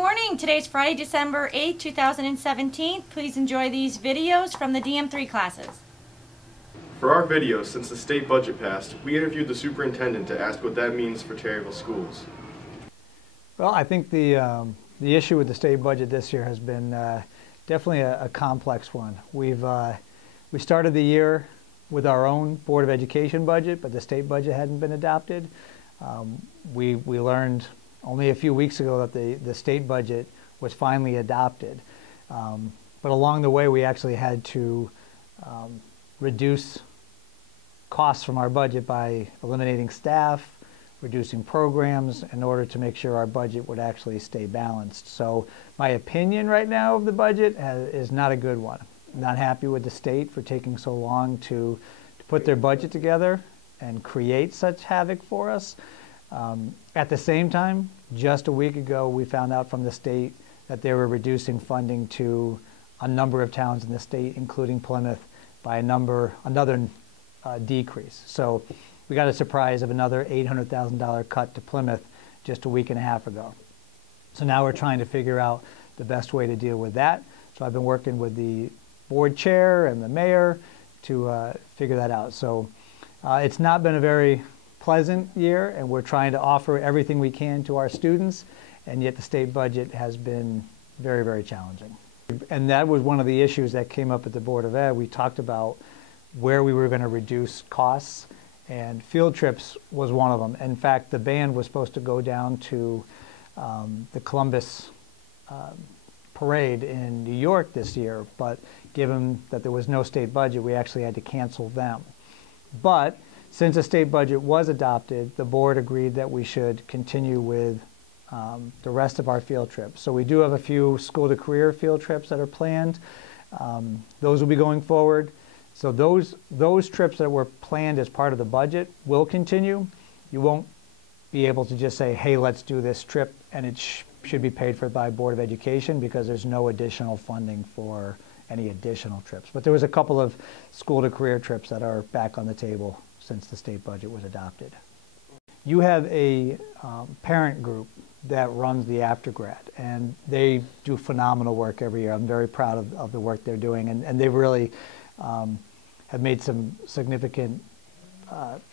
morning. Today's Friday, December 8, 2017. Please enjoy these videos from the DM3 classes. For our video, since the state budget passed, we interviewed the superintendent to ask what that means for Terryville schools. Well, I think the issue with the state budget this year has been definitely a complex one. We started the year with our own Board of Education budget, but the state budget hadn't been adopted. We learned only a few weeks ago that the state budget was finally adopted. But along the way, we actually had to reduce costs from our budget by eliminating staff, reducing programs in order to make sure our budget would actually stay balanced. So my opinion right now of the budget is not a good one. I'm not happy with the state for taking so long to put their budget together and create such havoc for us. At the same time, just a week ago, we found out from the state that they were reducing funding to a number of towns in the state, including Plymouth, by another decrease. So we got a surprise of another $800,000 cut to Plymouth just a week and a half ago. So now we're trying to figure out the best way to deal with that. So I've been working with the board chair and the mayor to figure that out. So it's not been a very pleasant year, and we're trying to offer everything we can to our students, and yet the state budget has been very, very challenging. And that was one of the issues that came up at the Board of Ed. We talked about where we were going to reduce costs, and field trips was one of them. In fact, the band was supposed to go down to the Columbus parade in New York this year, but given that there was no state budget, we actually had to cancel them. But since the state budget was adopted, the board agreed that we should continue with the rest of our field trips. So we do have a few school to career field trips that are planned. Those will be going forward. So those trips that were planned as part of the budget will continue. You won't be able to just say, hey, let's do this trip, and it should be paid for by Board of Education, because there's no additional funding for any additional trips. But there was a couple of school to career trips that are back on the table since the state budget was adopted. You have a parent group that runs the aftergrad, and they do phenomenal work every year. I'm very proud of the work they're doing, and they really have made some significant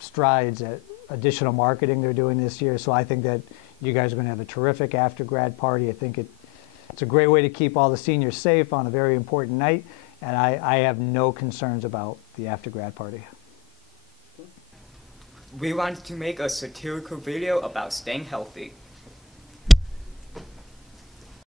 strides at additional marketing they're doing this year. So I think that you guys are going to have a terrific after-grad party. I think it's a great way to keep all the seniors safe on a very important night, and I have no concerns about the after-grad party. We want to make a satirical video about staying healthy.